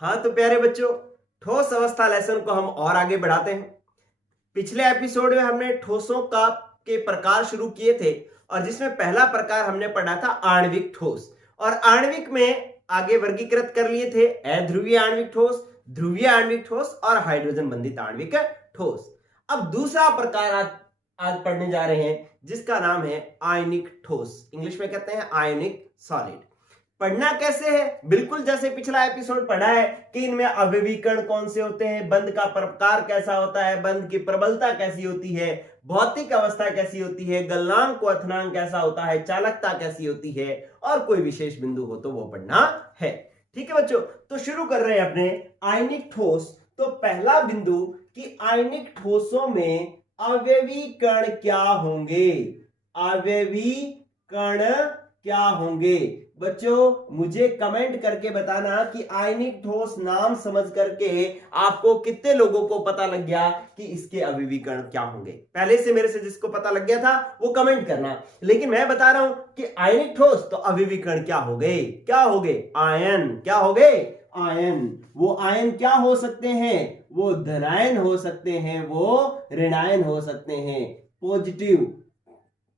हाँ तो प्यारे बच्चों, ठोस अवस्था लेसन को हम और आगे बढ़ाते हैं। पिछले एपिसोड में हमने ठोसों का के प्रकार शुरू किए थे और जिसमें पहला प्रकार हमने पढ़ा था आणविक ठोस। और आणविक में आगे वर्गीकृत कर लिए थे अध्रुवीय आणविक ठोस, ध्रुवीय आणविक ठोस और हाइड्रोजन बंधित आणविक ठोस। अब दूसरा प्रकार आज पढ़ने जा रहे हैं जिसका नाम है आयनिक ठोस। इंग्लिश में कहते हैं आयनिक सॉलिड। पढ़ना कैसे है? बिल्कुल जैसे पिछला एपिसोड पढ़ा है कि इनमें अवयवीकरण कौन से होते हैं, बंध का प्रकार कैसा होता है, बंध की प्रबलता कैसी होती है, भौतिक अवस्था कैसी होती है, गलनांक क्वथनांक कैसा होता है, चालकता कैसी होती है और कोई विशेष बिंदु हो तो वो पढ़ना है। ठीक है बच्चों, तो शुरू कर रहे हैं अपने आयनिक ठोस। तो पहला बिंदु कि आयनिक ठोसों में अवयवीकरण क्या होंगे। अवयवीकरण क्या होंगे बच्चों? मुझे कमेंट करके बताना कि आयनिक ठोस नाम समझ करके आपको कितने लोगों को पता लग गया कि इसके अवयवीकरण क्या होंगे। पहले से मेरे से जिसको पता लग गया था वो कमेंट करना, लेकिन मैं बता रहा हूं कि आयनिक ठोस तो अवयवीकरण क्या हो गए? क्या हो गए? आयन। क्या हो गए? आयन। वो आयन क्या हो सकते हैं? वो धनायन हो सकते हैं, वो ऋणायन हो सकते हैं। पॉजिटिव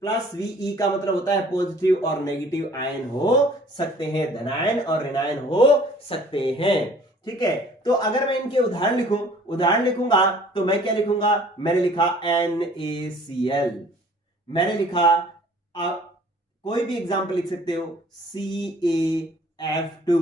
प्लस वीई का मतलब होता है पॉजिटिव और नेगेटिव आयन हो सकते हैं, धनायन और ऋणायन हो सकते हैं। ठीक है, तो अगर मैं इनके उदाहरण लिखूंगा तो मैं क्या लिखूंगा? मैंने लिखा NaCl। मैंने लिखा कोई भी एग्जांपल लिख सकते हो CaF2।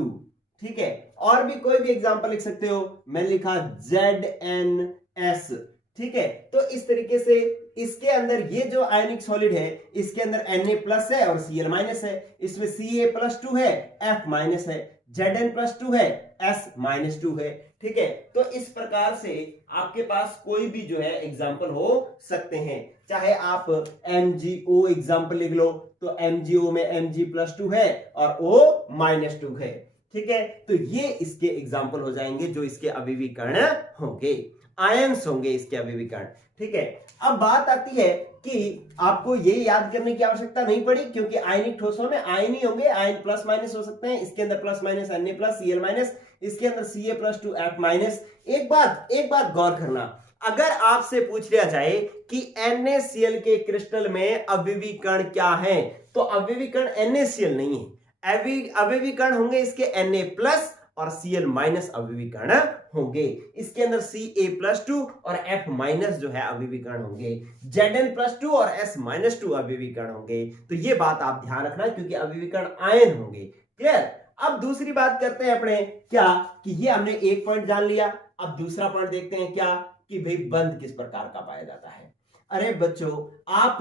ठीक है, और भी कोई भी एग्जांपल लिख सकते हो। मैंने लिखा ZnS। ठीक है, तो इस तरीके से इसके अंदर ये जो आयनिक सॉलिड है इसके अंदर Na प्लस है और Cl माइनस है, इसमें Ca+2 है, F माइनस है, Zn+2 है, S -2 है। ठीक है, तो इस प्रकार से आपके पास कोई भी जो है एग्जांपल हो सकते हैं। चाहे आप MgO एग्जांपल लिख लो तो MgO में Mg+2 है और O -2 है। ठीक है, तो ये इसके एग्जांपल हो जाएंगे जो इसके अवयवीकरण होंगे, आयंस होंगे इसके अवयवीकरण। ठीक है, अब बात आती है कि आपको ये याद करने की आवश्यकता नहीं पड़ी क्योंकि आयनिक ठोसों में आयन ही होंगे, आयन प्लस माइनस हो सकते हैं। इसके अंदर प्लस माइनस Na+Cl माइनस, इसके अंदर Ca+2 F माइनस। एक बात गौर करना, अगर आपसे पूछ लिया जाए कि NaCl के क्रिस्टल में अवयवीकरण क्या है तो अवयवीकरण NaCl नहीं है, अवयवीकरण होंगे इसके Na+ और Cl माइनस अवयवीकरण होंगे। इसके अंदर Ca+2 और F माइनस जो है अवयवीकरण होंगे, Zn+2 और S -2 अवयवीकरण होंगे। तो ये बात आप ध्यान रखना क्योंकि अवयवीकरण आयन होंगे। क्लियर? अब दूसरी बात करते हैं अपने क्या कि ये हमने एक पॉइंट जान लिया। अब दूसरा पॉइंट देखते हैं क्या कि भाई बंध किस प्रकार का पाया जाता है। अरे बच्चों, आप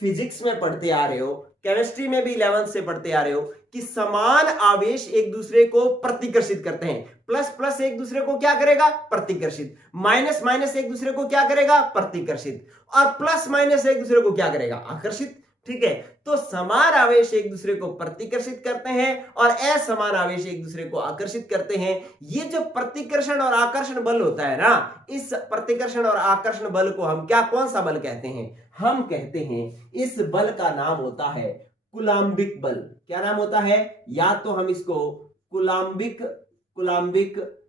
फिजिक्स में पढ़ते आ रहे हो, केमिस्ट्री में भी 11th से पढ़ते आ रहे हो कि समान आवेश एक दूसरे को प्रतिकर्षित करते हैं। प्लस प्लस एक दूसरे को क्या करेगा? प्रतिकर्षित। माइनस माइनस एक दूसरे को क्या करेगा? प्रतिकर्षित। और प्लस माइनस एक दूसरे को क्या करेगा? आकर्षित। ठीक है, तो समान आवेश एक दूसरे को प्रतिकर्षित करते हैं और असमान आवेश एक दूसरे को आकर्षित करते हैं। ये जो प्रतिकर्षण और आकर्षण बल होता है ना, इस प्रतिकर्षण और आकर्षण बल को हम कौन सा बल कहते हैं? हम कहते हैं इस बल का नाम होता है कुलाम्बिक बल। क्या नाम होता है? या तो हम इसको कुलाम्बिक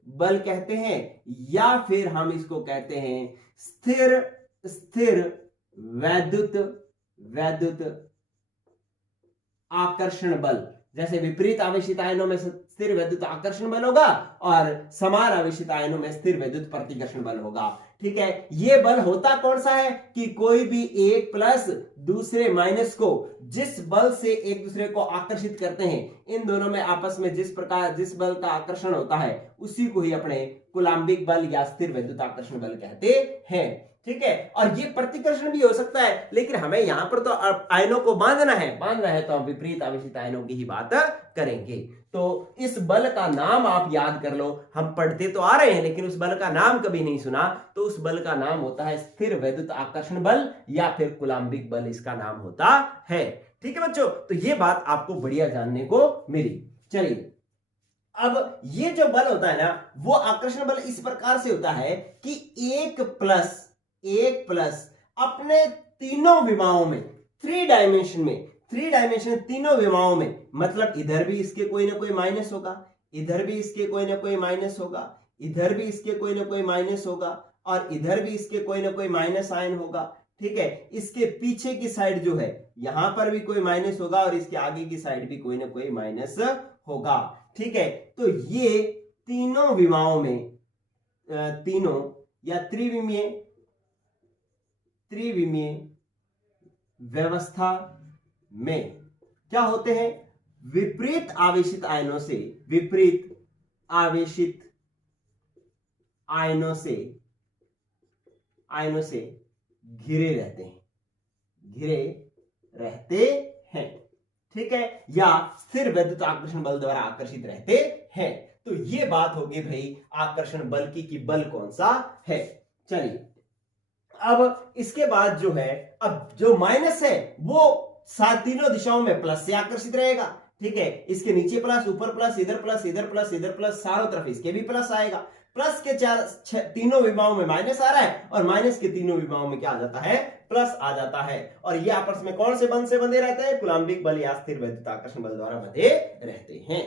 बल कहते हैं या फिर हम इसको कहते हैं स्थिर वैद्युत आकर्षण बल। जैसे विपरीत आवेशित आयनों में स्थिर वैद्युत आकर्षण बल होगा और समान आवेशित आयनों में स्थिर वैद्युत प्रतिकर्षण बल होगा। ठीक है, ये बल होता कौन सा है कि कोई भी एक प्लस दूसरे माइनस को जिस बल से एक दूसरे को आकर्षित करते हैं, इन दोनों में आपस में जिस बल का आकर्षण होता है उसी को ही अपने कुलाम्बिक बल या स्थिर वैद्युत आकर्षण बल कहते हैं। ठीक है, और ये प्रतिकर्षण भी हो सकता है, लेकिन हमें यहां पर तो आयनों को बांधना है तो हम विपरीत आवेशित आयनों की ही बात करेंगे। तो इस बल का नाम आप याद कर लो। हम पढ़ते तो आ रहे हैं लेकिन उस बल का नाम कभी नहीं सुना, तो उस बल का नाम होता है स्थिर वैद्युत आकर्षण बल या फिर कुलाम्बिक बल इसका नाम होता है। ठीक है बच्चों, तो ये बात आपको बढ़िया जानने को मिली। चलिए, अब ये जो बल होता है ना, वो आकर्षण बल इस प्रकार से होता है कि एक प्लस अपने तीनों विमाओं में, थ्री डायमेंशन तीनों विमाओं में, मतलब इधर भी इसके कोई ना कोई माइनस होगा, इधर भी इसके कोई ना कोई माइनस होगा, इधर भी इसके कोई ना कोई माइनस होगा, और इधर भी इसके कोई ना कोई माइनस आयन होगा। ठीक है, इसके पीछे की साइड जो है यहां पर भी कोई माइनस होगा, और इसके आगे की साइड भी कोई ना कोई माइनस होगा। ठीक है, तो ये तीनों विमाओं में, तीनों या त्रिविमीय व्यवस्था में क्या होते हैं, विपरीत आवेशित आयनों से, विपरीत आवेशित आयनों से घिरे रहते हैं, ठीक है, या स्थिर वैद्युत आकर्षण बल द्वारा आकर्षित रहते हैं। तो ये बात होगी भाई आकर्षण बल की कि बल कौन सा है। चलिए, अब इसके बाद जो है, अब जो माइनस है वो तीनों दिशाओं में प्लस से आकर्षित रहेगा। ठीक है, इसके नीचे प्लस, ऊपर प्लस, इधर प्लस, इधर प्लस, इधर प्लस, चारों तरफ इसके भी प्लस आएगा। प्लस के तीनों विमाओं में माइनस आ रहा है, और माइनस के तीनों विमाओं में क्या आ जाता है, प्लस आ जाता है। और ये आपस में कौन से बंध से बंधे रहते हैं, कूलम्बिक बल या स्थिर वैद्युत आकर्षण बल द्वारा बंधे रहते हैं।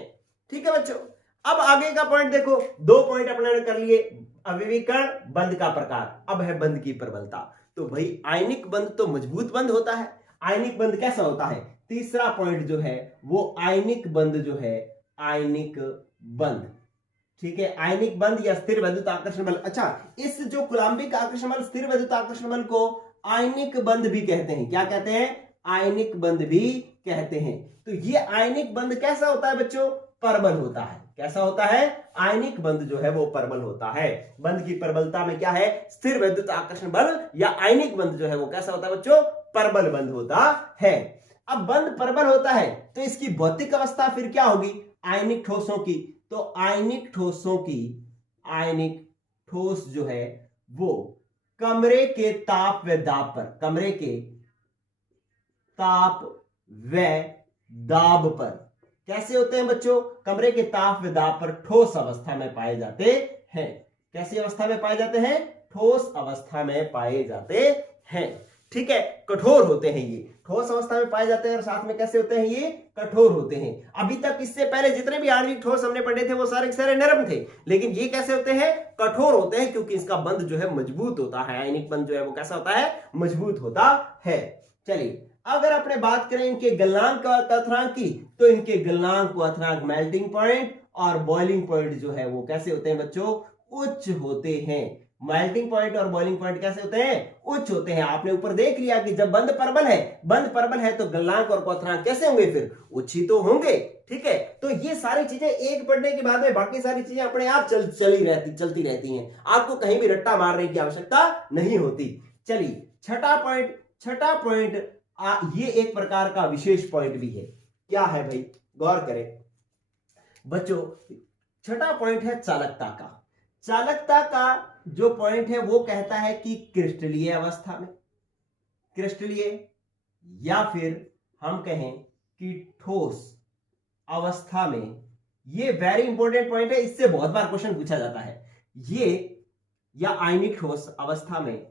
ठीक है बच्चों, अब आगे का पॉइंट देखो, 2 पॉइंट अपने कर लिए, अविवीकरण, बंध का प्रकार, अब है बंध की प्रबलता। तो भाई आयनिक बंध तो मजबूत बंध होता है। आयनिक बंध कैसा होता है, तीसरा पॉइंट जो है वो आयनिक बंध जो है, आयनिक बंध। ठीक है, आयनिक बंध या स्थिर वैद्युत आकर्षण बल। अच्छा, इस जो कूलम्बिक आकर्षण बल, स्थिर वैद्युत आकर्षण बल को आयनिक बंध भी कहते हैं। क्या कहते हैं, आयनिक बंध भी कहते हैं। तो ये आयनिक बंध कैसा होता है बच्चों, परबल होता है। कैसा होता है, आयनिक बंध जो है वो परबल होता है। बंध की प्रबलता में क्या है, स्थिर वैद्युत आकर्षण बल या आयनिक बंध जो है वो कैसा होता है बच्चों, परबल बंध होता है। अब बंध परबल होता है तो इसकी भौतिक अवस्था फिर क्या होगी, आयनिक ठोसों की। तो आयनिक ठोसों की, आयनिक ठोस जो है वो कमरे के ताप व दाब पर, कमरे के ताप व दाब पर कैसे होते हैं बच्चों, कमरे के ताप व दाब पर ठोस अवस्था में पाए जाते हैं। कैसी अवस्था में पाए जाते हैं, ठोस अवस्था में पाए जाते हैं। ठीक है, कठोर होते हैं ये, ठोस अवस्था में पाए जाते हैं, और साथ में कैसे होते हैं, ये कठोर होते हैं। अभी तक इससे पहले जितने भी आणविक ठोस हमने पढ़े थे वो सारे के सारे नरम थे, लेकिन ये कैसे होते हैं, कठोर होते हैं, क्योंकि इसका बंध जो है मजबूत होता है। आयनिक बंध जो है वो कैसा होता है, मजबूत होता है। चलिए, अगर अपने बात करें इनके गलनांक और क्वथनांक की, तो इनके गलनांक, क्वथनांक, मेल्टिंग पॉइंट और बॉइलिंग पॉइंट जो है वो कैसे होते हैं बच्चों, उच्च होते हैं। मेल्टिंग पॉइंट और बॉइलिंग पॉइंट कैसे होते हैं, उच्च होते हैं। आपने ऊपर देख लिया कि जब बंध परबल है तो गलनांक और क्वथनांक कैसे होंगे, फिर उच्च ही तो होंगे। ठीक है, तो ये सारी चीजें एक पढ़ने के बाद में बाकी सारी चीजें अपने आप चलती रहती हैं। आपको कहीं भी रट्टा मारने की आवश्यकता नहीं होती। चलिए, छठा पॉइंट ये एक प्रकार का विशेष पॉइंट भी है। क्या है भाई, गौर करें बच्चों, छठा पॉइंट है चालकता का। चालकता का जो पॉइंट है वो कहता है कि क्रिस्टलीय अवस्था में, क्रिस्टलीय या फिर हम कहें कि ठोस अवस्था में, ये वेरी इंपॉर्टेंट पॉइंट है, इससे बहुत बार क्वेश्चन पूछा जाता है। ये या आयनिक ठोस अवस्था में,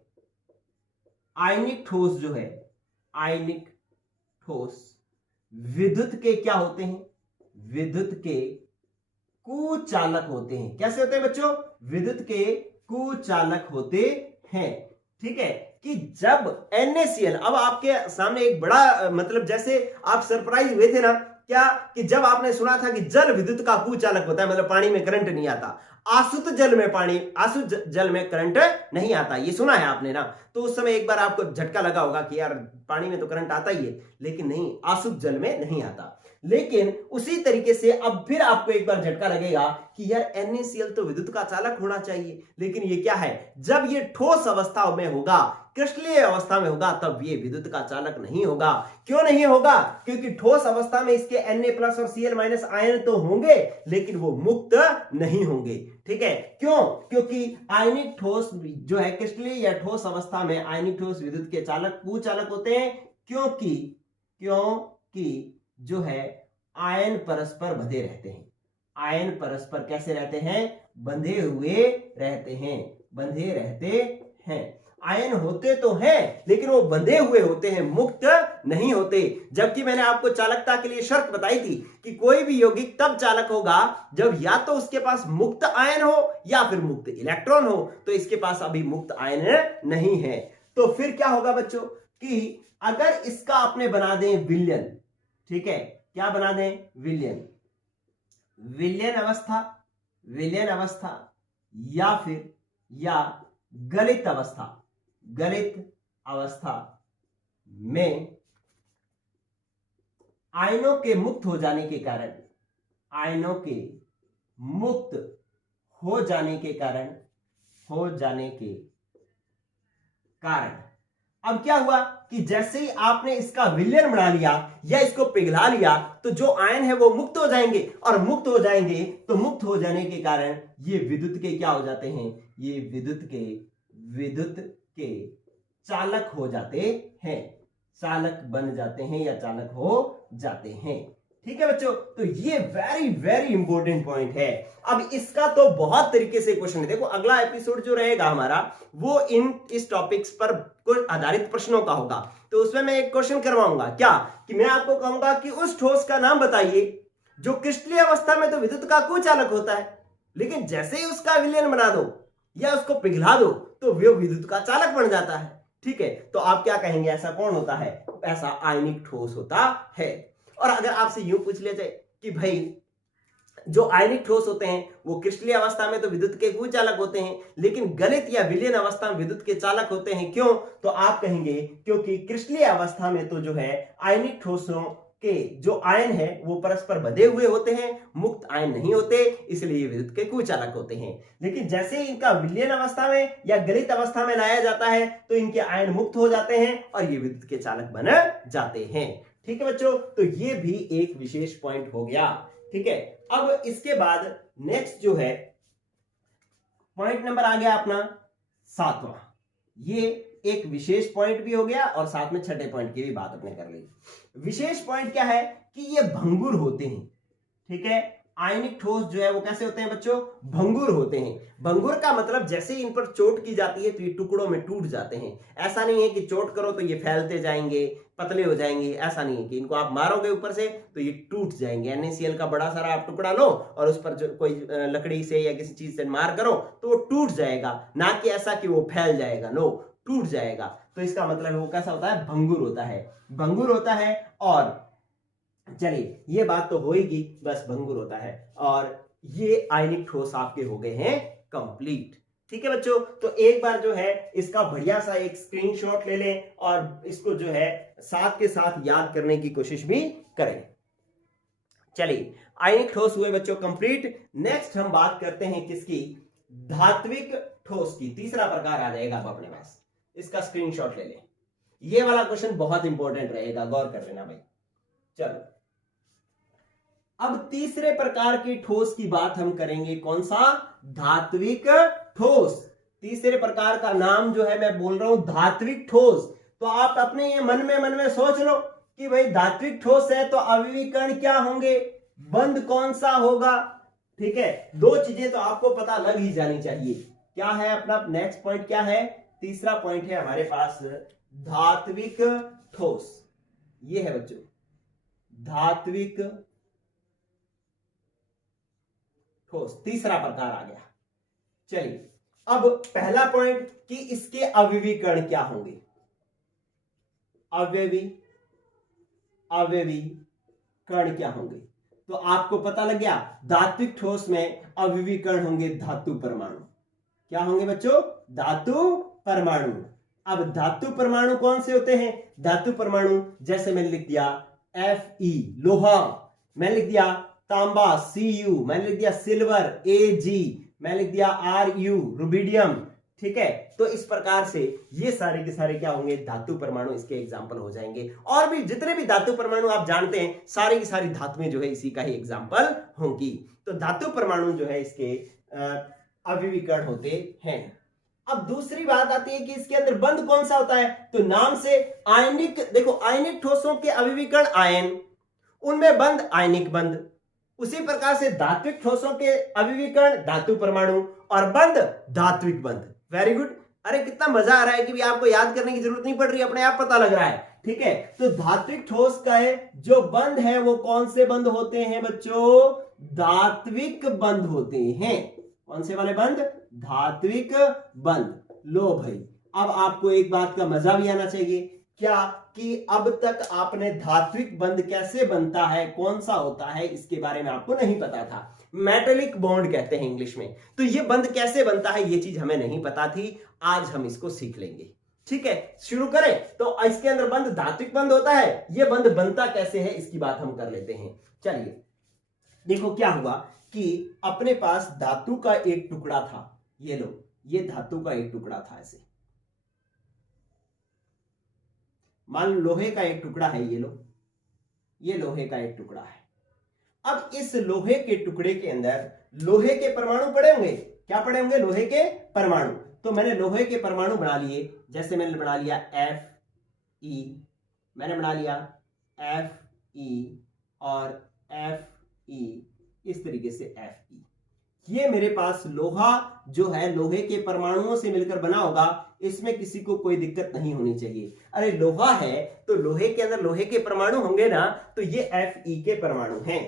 आयनिक ठोस जो है, आयनिक ठोस विद्युत के क्या होते हैं, विद्युत के कुचालक होते हैं। कैसे होते हैं बच्चों, विद्युत के कुचालक होते हैं। ठीक है, कि जब NaCl, अब आपके सामने एक बड़ा मतलब जैसे आप सरप्राइज हुए थे ना, क्या कि जब आपने सुना था कि जल विद्युत का कुचालक होता है, मतलब पानी में करंट नहीं आता। आसुत जल में करंट नहीं आता, ये सुना है आपने ना। तो उस समय एक बार आपको झटका लगा होगा कि यार पानी में तो करंट आता ही है, लेकिन नहीं, आसुत जल में नहीं आता। लेकिन उसी तरीके से अब फिर आपको एक बार झटका लगेगा कि यार NaCl तो विद्युत का चालक होना चाहिए, लेकिन ये क्या है, जब ये ठोस अवस्था में होगा, क्रिस्टलीय अवस्था में होगा, तब ये विद्युत का चालक नहीं होगा। क्यों नहीं होगा, क्योंकि ठोस अवस्था में इसके Na+ और Cl- आयन तो होंगे, लेकिन वो मुक्त नहीं होंगे। ठीक है, क्यों, क्योंकि आयनिक ठोस जो है, क्रिस्टलीय या ठोस अवस्था में आयनिक ठोस विद्युत के चालक कुचालक होते हैं, क्योंकि जो है आयन परस्पर बंधे रहते हैं। आयन परस्पर कैसे रहते हैं, बंधे हुए रहते हैं, बंधे रहते हैं। आयन होते तो हैं लेकिन वो बंधे हुए होते हैं, मुक्त नहीं होते। जबकि मैंने आपको चालकता के लिए शर्त बताई थी कि कोई भी यौगिक तब चालक होगा जब या तो उसके पास मुक्त आयन हो या फिर मुक्त इलेक्ट्रॉन हो, तो इसके पास अभी मुक्त आयन नहीं है। तो फिर क्या होगा बच्चों कि अगर इसका आपने बना दें विलयन, ठीक है, क्या बना दें, विलयन, विलयन अवस्था, विलयन अवस्था या फिर या गलित अवस्था, गलित अवस्था में आयनों के मुक्त हो जाने के कारण, आयनों के मुक्त हो जाने के कारण, हो जाने के कारण अब क्या हुआ कि जैसे ही आपने इसका विलयन बना लिया या इसको पिघला लिया तो जो आयन है वो मुक्त हो जाएंगे, और मुक्त हो जाएंगे तो मुक्त हो जाने के कारण ये विद्युत के क्या हो जाते हैं, ये विद्युत के चालक हो जाते हैं, चालक बन जाते हैं या चालक हो जाते हैं। ठीक है बच्चों, तो ये वेरी वेरी इंपॉर्टेंट पॉइंट है। अब इसका तो बहुत तरीके से क्वेश्चन है। देखो अगला एपिसोड जो रहेगा हमारा वो इस टॉपिक्स पर कुछ आधारित प्रश्नों का होगा, तो उसमें मैं एक क्वेश्चन करवाऊंगा, क्या कि मैं आपको कहूंगा कि उस ठोस का नाम बताइए जो क्रिस्टलीय अवस्था में तो विद्युत का कुचालक होता है, लेकिन जैसे ही उसका विलयन बना दो या उसको पिघला दो तो वो विद्युत का चालक बन जाता है। ठीक है, तो आप क्या कहेंगे, ऐसा कौन होता है, ऐसा आयनिक ठोस होता है। और अगर आपसे यूं पूछ लिया जाए कि भाई जो आयनिक ठोस होते हैं वो क्रिस्टलीय अवस्था में तो विद्युत के कुचालक होते हैं लेकिन गलित या विलयन अवस्था में विद्युत के चालक होते हैं, क्यों, तो आप कहेंगे क्योंकि क्रिस्टलीय अवस्था में तो जो है आयनिक ठोसों के जो आयन है वो परस्पर बंधे हुए होते हैं, मुक्त आयन नहीं होते, इसलिए ये विद्युत के कुचालक होते हैं। लेकिन जैसे ही इनका विलयन अवस्था में या गलित अवस्था में लाया जाता है तो इनके आयन मुक्त हो जाते हैं और ये विद्युत के चालक बन जाते हैं। ठीक है बच्चों, तो ये भी एक विशेष पॉइंट हो गया। ठीक है, अब इसके बाद नेक्स्ट जो है पॉइंट नंबर आ गया अपना 7वां। ये एक विशेष पॉइंट भी हो गया और साथ में छठे पॉइंट की भी बात अपने कर ली। विशेष पॉइंट क्या है कि ये भंगुर होते हैं। ठीक है, आयनिक ठोस जो है वो कैसे होते हैं बच्चों, भंगुर होते हैं। भंगुर का मतलब जैसे इन पर चोट की जाती है तो ये टुकड़ों में टूट जाते हैं। ऐसा नहीं है कि चोट करो तो ये फैलते जाएंगे, पतले हो जाएंगे, ऐसा नहीं है कि इनको आप मारोगे ऊपर से तो ये टूट जाएंगे। NaCl का बड़ा सारा आप टुकड़ा लो और उस पर जो कोई लकड़ी से या किसी चीज से मार करो तो वो टूट जाएगा, ना कि ऐसा कि वो फैल जाएगा, नो, टूट जाएगा। तो इसका मतलब वो कैसा होता है, भंगुर होता है, भंगुर होता है। और चलिए ये बात तो होगी, बस भंगुर होता है। और ये आयनिक ठोस आपके हो गए हैं कंप्लीट। ठीक है बच्चों, तो एक बार जो है इसका बढ़िया सा एक स्क्रीनशॉट ले लें और इसको जो है साथ के साथ याद करने की कोशिश भी करें। चलिए आयनिक ठोस हुए बच्चों कंप्लीट। नेक्स्ट हम बात करते हैं किसकी, धात्विक ठोस की। तीसरा प्रकार आ जाएगा अब अपने पास, इसका स्क्रीनशॉट ले लें। ये वाला क्वेश्चन बहुत इंपॉर्टेंट रहेगा, गौर कर लेना भाई। चलो अब तीसरे प्रकार की ठोस की बात हम करेंगे, कौन सा, धात्विक ठोस। तीसरे प्रकार का नाम जो है मैं बोल रहा हूं धात्विक ठोस। तो आप अपने ये मन में सोच लो कि भाई धात्विक ठोस है तो अविवीकरण क्या होंगे, बंध कौन सा होगा। ठीक है, दो चीजें तो आपको पता लग ही जानी चाहिए। क्या है अपना नेक्स्ट पॉइंट, क्या है, तीसरा पॉइंट है हमारे पास धात्विक ठोस। ये है बच्चों धात्विक ठोस, तीसरा प्रकार आ गया। चलिए अब पहला पॉइंट कि इसके अविवीकरण क्या होंगे, अविवीकरण क्या होंगे। तो आपको पता लग गया धात्विक ठोस में अविवीकरण होंगे धातु परमाणु। क्या होंगे बच्चों, धातु परमाणु। अब धातु परमाणु कौन से होते हैं, धातु परमाणु जैसे मैंने लिख दिया Fe लोहा, मैंने लिख दिया तांबा Cu, मैंने लिख दिया सिल्वर Ag, मैंने लिख दिया Ru रुबिडियम। ठीक है, तो इस प्रकार से ये सारे के सारे क्या होंगे, धातु परमाणु इसके एग्जाम्पल हो जाएंगे। और भी जितने भी धातु परमाणु आप जानते हैं सारी की सारी धातुएं जो है इसी का ही एग्जाम्पल होंगी। तो धातु परमाणु जो है इसके अविवीकरण होते हैं। अब दूसरी बात आती है कि इसके अंदर बंध कौन सा होता है, तो नाम से आयनिक, देखो आयनिक ठोसों के अविवीकरण आयन, उनमें बंध आयनिक बंध। उसी प्रकार से धात्विक ठोसों के अविवीकरण धातु परमाणु और बंध धात्विक बंध। वेरी गुड, अरे कितना मजा आ रहा है कि भी आपको याद करने की जरूरत नहीं पड़ रही, अपने आप पता लग रहा है। ठीक है, तो धात्विक ठोस का है जो बंध है वो कौन से बंध होते हैं बच्चों? धात्विक बंध होते हैं। कौन से वाले बंध? धात्विक बंध। लो भाई, अब आपको एक बात का मजा भी आना चाहिए, क्या कि अब तक आपने धात्विक बंध कैसे बनता है, कौन सा होता है, इसके बारे में आपको नहीं पता था। मेटेलिक बॉन्ड कहते हैं इंग्लिश में, तो ये बंध कैसे बनता है ये चीज हमें नहीं पता थी, आज हम इसको सीख लेंगे। ठीक है, शुरू करें। तो इसके अंदर बंध धात्विक बंध होता है, ये बंध बनता कैसे है इसकी बात हम कर लेते हैं। चलिए देखो क्या हुआ कि अपने पास धातु का एक टुकड़ा था, ये लो, ये धातु का एक टुकड़ा था, ऐसे मान लो लोहे का एक टुकड़ा है, ये लो, ये लोहे का एक टुकड़ा है। अब इस लोहे के टुकड़े के अंदर लोहे के परमाणु पड़े होंगे, क्या पड़े होंगे? लोहे के परमाणु। तो मैंने लोहे के परमाणु बना लिए, जैसे मैंने बना लिया Fe, मैंने बना लिया Fe और Fe, इस तरीके से Fe। ये मेरे पास लोहा जो है लोहे के परमाणुओं से मिलकर बना होगा, इसमें किसी को कोई दिक्कत नहीं होनी चाहिए। अरे लोहा है तो लोहे के अंदर लोहे के परमाणु होंगे ना, तो ये Fe के परमाणु हैं।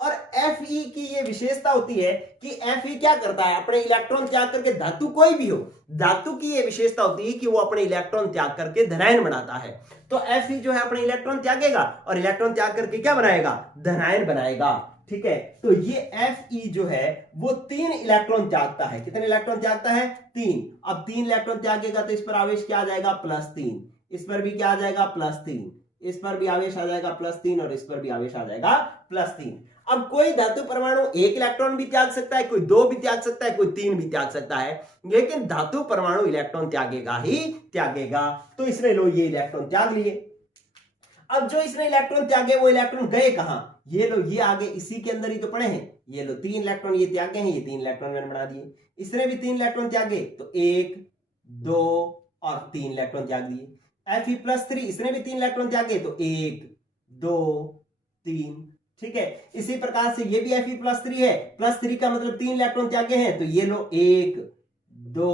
और Fe की ये विशेषता होती है कि Fe क्या करता है? अपने इलेक्ट्रॉन त्याग करके, धातु कोई भी हो, धातु की ये विशेषता होती है कि वो अपने इलेक्ट्रॉन त्याग करके धनायन बनाता है। तो Fe जो है अपने इलेक्ट्रॉन त्यागेगा और इलेक्ट्रॉन त्याग करके क्या बनाएगा? धनायन बनाएगा। ठीक है, तो ये Fe जो है वो 3 इलेक्ट्रॉन त्यागता है। कितने इलेक्ट्रॉन त्यागता है? 3। अब 3 इलेक्ट्रॉन त्यागेगा तो इस पर आवेश क्या आ जाएगा? +3। इस पर भी क्या आ जाएगा? +3। इस पर भी आवेश आ जाएगा +3 और इस पर भी आवेश आ जाएगा +3। अब कोई धातु परमाणु 1 इलेक्ट्रॉन भी त्याग सकता है, कोई 2 भी त्याग सकता है, कोई 3 भी त्याग सकता है, लेकिन धातु परमाणु इलेक्ट्रॉन त्यागेगा ही त्यागेगा। तो इसने लो ये इलेक्ट्रॉन त्याग लिए। अब जो इसने इलेक्ट्रॉन त्यागे वो इलेक्ट्रॉन गए कहां? ये लो, ये आगे इसी के अंदर ही तो पड़े हैं। ये लो 3 इलेक्ट्रॉन ये त्यागे हैं, ये 3 इलेक्ट्रॉन मैंने बना दिए। इसने भी 3 इलेक्ट्रॉन त्यागे, तो 1 2 और 3 इलेक्ट्रॉन त्याग दिए। Fe+3 इसने भी 3 इलेक्ट्रॉन त्यागे, तो 1 2 3। ठीक है, इसी प्रकार से ये भी Fe+3 है, +3 का मतलब 3 इलेक्ट्रॉन त्यागे हैं, तो ये लो 1 2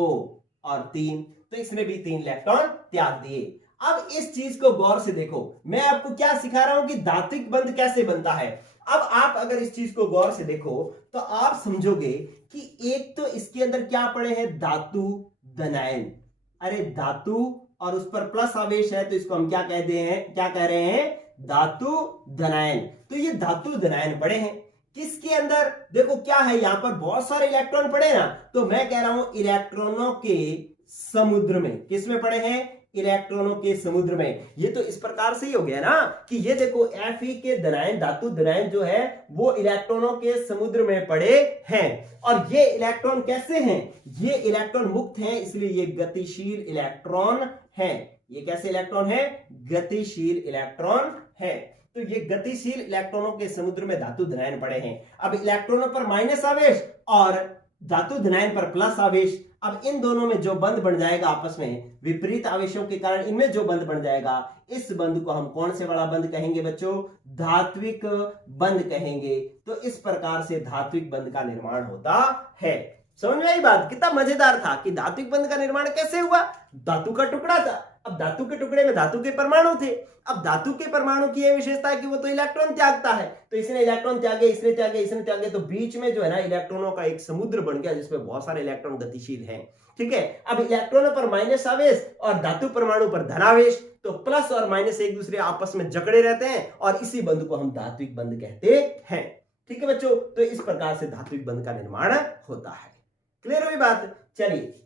और 3, तो इसने भी 3 इलेक्ट्रॉन त्याग दिए। अब इस चीज को गौर से देखो, मैं आपको क्या सिखा रहा हूं कि धात्विक बंध कैसे बनता है। अब आप अगर इस चीज को गौर से देखो तो आप समझोगे कि एक तो इसके अंदर क्या पड़े हैं? धातु धनायन। अरे धातु और उस पर प्लस आवेश है, तो इसको हम क्या कहते हैं? क्या कह रहे हैं? धातु धनायन। तो ये धातु धनायन पड़े हैं किसके अंदर? देखो क्या है, यहां पर बहुत सारे इलेक्ट्रॉन पड़े ना, तो मैं कह रहा हूं इलेक्ट्रॉनों के समुद्र में। किस में पड़े हैं? इलेक्ट्रॉनों के समुद्र में। ये तो इस प्रकार से ही हो गया ना कि ये देखो Fe के धनायन, धातु धनायन जो है वो इलेक्ट्रॉनों के समुद्र में पड़े हैं। और ये इलेक्ट्रॉन कैसे हैं? ये इलेक्ट्रॉन मुक्त हैं, इसलिए ये गतिशील इलेक्ट्रॉन है। ये कैसे इलेक्ट्रॉन है? गतिशील इलेक्ट्रॉन है। तो ये गतिशील इलेक्ट्रॉनों के समुद्र में धातु धनायन पड़े हैं। अब इलेक्ट्रॉनों पर माइनस आवेश और धातु धनायन पर प्लस आवेश। अब इन दोनों में जो बंध बन जाएगा आपस में, विपरीत आवेशों के कारण इनमें जो बंध बन जाएगा, इस बंध को हम कौन से वाला बंध कहेंगे बच्चों? धात्विक बंध कहेंगे। तो इस प्रकार से धात्विक बंध का निर्माण होता है। समझ में आई बात? कितना मजेदार था कि धात्विक बंध का निर्माण कैसे हुआ? धातु का टुकड़ा था, अब धातु के टुकड़े में धातु के परमाणु थे। अब धातु के परमाणु की यह विशेषता है कि वो तो इलेक्ट्रॉन त्यागता है, तो इसने इलेक्ट्रॉन त्यागे, इसने त्यागे, इसने त्यागे, तो बीच में जो है ना इलेक्ट्रॉनों का एक समुद्र बन गया जिसमें बहुत सारे इलेक्ट्रॉन गतिशील हैं। ठीक है, अब इलेक्ट्रॉनों पर माइनस आवेश और धातु परमाणु पर धनावेश, तो प्लस और माइनस एक दूसरे आपस में जकड़े रहते हैं और इसी बंध को हम धात्विक बंध कहते हैं। ठीक है बच्चों, तो इस प्रकार से धात्विक बंध का निर्माण होता है। क्लियर हुई बात? चलिए,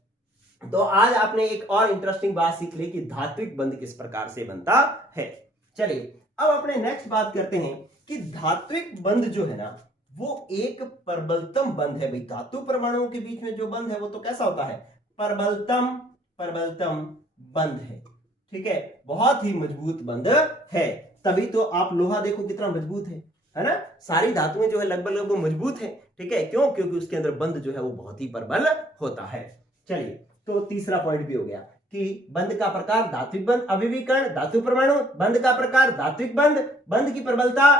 तो आज आपने एक और इंटरेस्टिंग बात सीख ली कि धात्विक बंध किस प्रकार से बनता है। चलिए अब अपने नेक्स्ट बात करते हैं कि धात्विक बंध जो है ना वो एक प्रबलतम बंध है। भाई धातु परमाणुओं के बीच में जो बंध है वो तो कैसा होता है? प्रबलतम बंध है। ठीक है, बहुत ही मजबूत बंध है। तभी तो आप लोहा देखो कितना मजबूत है ना? सारी धातुएं जो है लगभग मजबूत है। ठीक है, क्यों? क्योंकि उसके अंदर बंध जो है वो बहुत ही प्रबल होता है। चलिए, तो तीसरा पॉइंट भी हो गया कि बंध का प्रकार धात्विक बंध, अविवीकरण, धातु परमाणु, बंध का प्रकार धात्विक बंध, बंध की प्रबलता